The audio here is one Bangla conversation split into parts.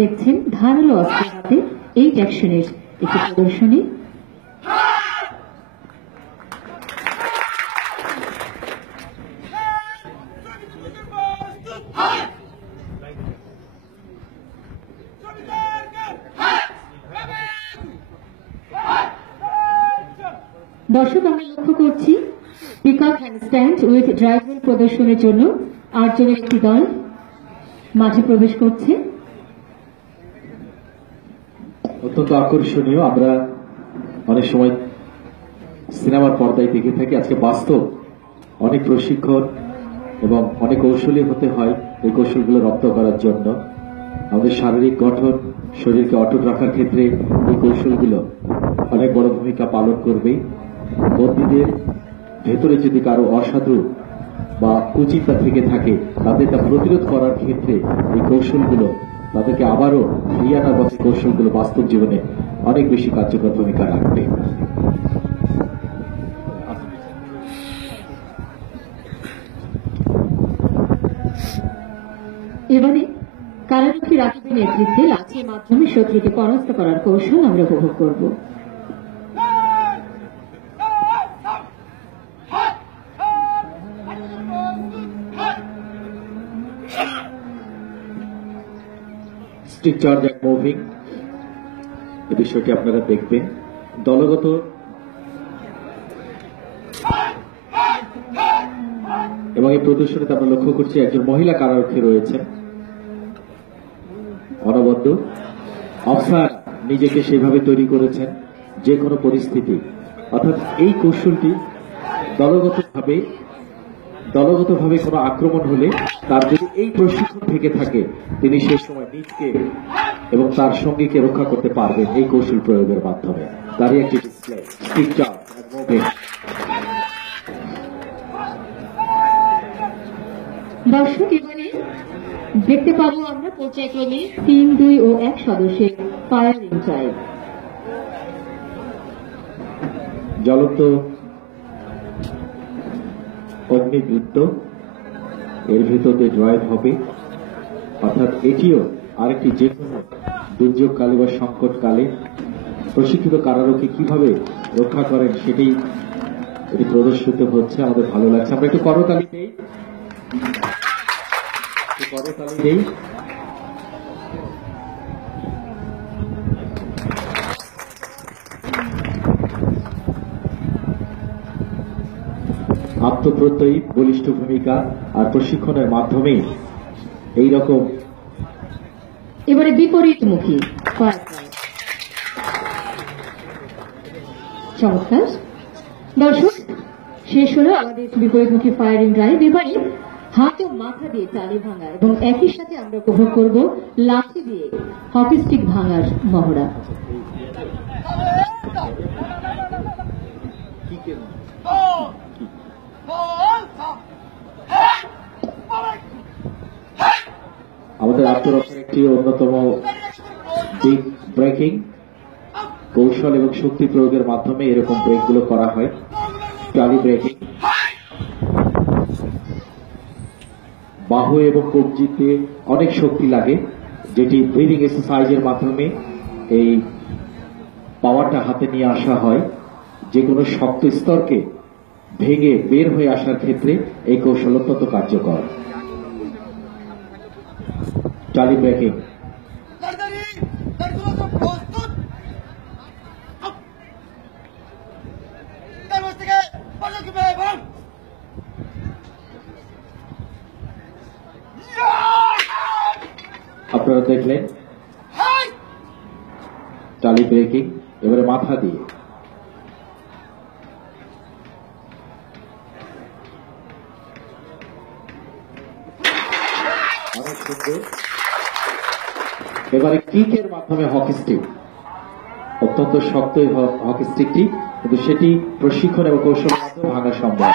দেখছেন ধারালো অস্ত্রের হাতে এই অ্যাকশনের একটি প্রদর্শনী। দর্শক, আমরা লক্ষ্য করছি পিকআপ হ্যান্ডস্ট্যান্ড উইথ ড্রাইভার প্রদর্শনের জন্য 8 জনের একটি দল মাঠে প্রবেশ করছে। অত্যন্ত আকর্ষণীয়। আমরা অনেক সময় সিনেমার পর্দায় দেখে থাকি, আজকে বাস্তব অনেক প্রশিক্ষণ এবং অনেক কৌশলী হতে হয় এই কৌশলগুলো রপ্ত করার জন্য। আমাদের শারীরিক গঠন, শরীরকে অটুট রাখার ক্ষেত্রে এই কৌশলগুলো অনেক বড় ভূমিকা পালন করবে। বন্দীদের ভেতরে যদি কারো অসাধু বা কুচিন্তা থেকে থাকে, তাদের তা প্রতিরোধ করার ক্ষেত্রে এই কৌশলগুলো তাদেরকে আবারও ফিরিয়ে আনার পথে কৌশলগুলো বাস্তব জীবনে অনেক বেশি কার্যকর ভূমিকা রাখবে। এবারে কারারক্ষী রাকিবের নেতৃত্বে লাঠির মাধ্যমে শত্রুকে পরাস্ত করার কৌশল আমরা উপভোগ করব। স্টিক চার্জ অ্যান্ড মুভিং, এই বিষয়টি আপনারা দেখবেন। দলগত এবং এই প্রদর্শনীতে আমরা লক্ষ্য করছি একজন মহিলা কারারক্ষী রয়েছেন অনবদ্য। অফিসার নিজেকে সেভাবে তৈরি করেছেন যে কোনো পরিস্থিতি, অর্থাৎ এই কৌশলটি দলগতভাবে কোনো আক্রমণ হলে তার যদি এই প্রশিক্ষণ থেকে থাকে, তিনি সেই সময় নিজকে এবং তার সঙ্গীকে রক্ষা করতে পারবেন এই কৌশল প্রয়োগের মাধ্যমে। তারই একটি display stick charge and moving. দর্শক, এবারে দেখতে পাবো আমরা পর্যায়ক্রমে 3, 2 ও 1 সদস্যের ফায়ারিং ড্রাইভ। জ্বলন্ত অগ্নিবৃত্ত, এর ভিতরে ড্রাইভ হবে, অর্থাৎ এটিও আরেকটি যে কোনো দুর্যোগকালে বা সংকটকালে প্রশিক্ষিত কারারক্ষী কিভাবে রক্ষা করেন সেটাই এটি প্রদর্শিত হচ্ছে। আমাদের ভালো লাগছে। আমরা একটু করতালি দেই। আত্মপ্রত্যয়ী বলিষ্ঠ ভূমিকা আর প্রশিক্ষণের মাধ্যমে এইরকম। এবারে বিপরীতমুখী চমৎকার। দর্শক, শেষ হলো আমাদের বিপরীতমুখী ফায়ারিং ড্রাইভ। এবারে হাত ও মাথা দিয়ে টালি ভাঙা এবং একই সাথে আমরা উপভোগ করব লাঠি দিয়ে হকি স্টিক ভাঙার মহড়া। আমাদের আত্মরক্ষার একটি অন্যতম দিক ব্রেকিং কৌশল এবং শক্তি প্রয়োগের মাধ্যমে এরকম ব্রেকগুলো করা হয়। টালি ব্রেকিং বাহু এবং কবজিতে অনেক শক্তি লাগে, যেটি ব্রিদিং এক্সারসাইজের মাধ্যমে এই পাওয়ারটা হাতে নিয়ে আসা হয়। যে কোনো শক্ত স্তরকে ভেঙে বের হয়ে আসার ক্ষেত্রে এই কৌশল অত্যন্ত কার্যকর। টালি ব্রেকিং। আপনারা দেখলেন টালি ব্রেকিং। এবারে মাথা দিয়ে অনেক সুন্দর। এবারে কিকের মাধ্যমে হকি স্টিক, অত্যন্ত শক্ত হকি স্টিকটি, কিন্তু সেটি প্রশিক্ষণ এবং কৌশলের মাধ্যমে ভাঙা সম্ভব।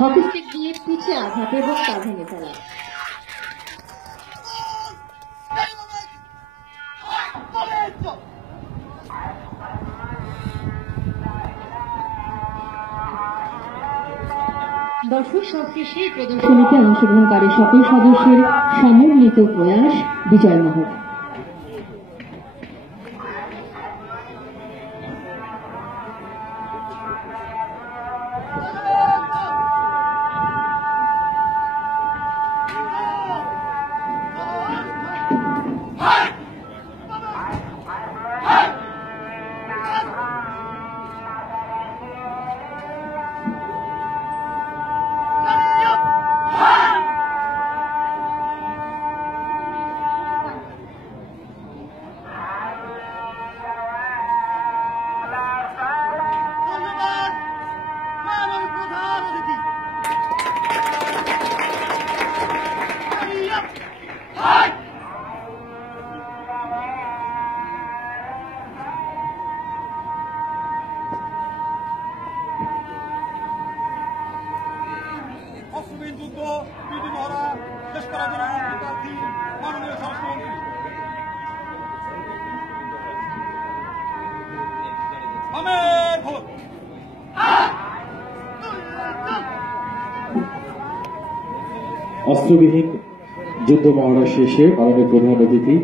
হকি স্টিক দিয়ে পিছে আঘাত এবং পা ভেঙে ফেলা। দর্শক সবশেষে এই প্রদর্শনীতে অংশগ্রহণকারী সকল সদস্যের সমন্বিত প্রয়াস বিজয়মোহর। অশ্রুহীন যুদ্ধ পিটি মহড়া শেষ করার জন্য প্রার্থী মাননীয় স্বরাষ্ট্রমন্ত্রী আমের ভোট। অস্ত্রবিহীন যুদ্ধ মহড়া শেষে মাননীয় প্রধান অতিথি